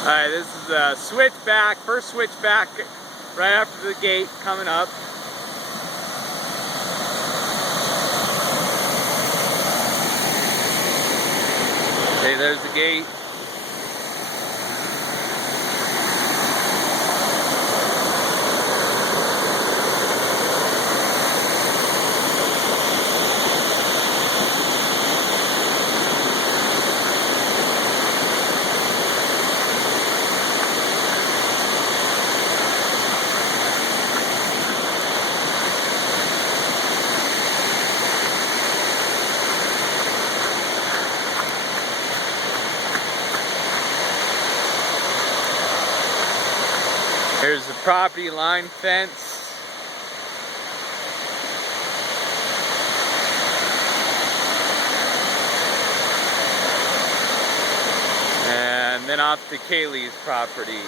Alright, this is a switchback, first switchback right after the gate coming up. Okay, there's the gate. Here's the property line fence. And then off to Kaylee's property.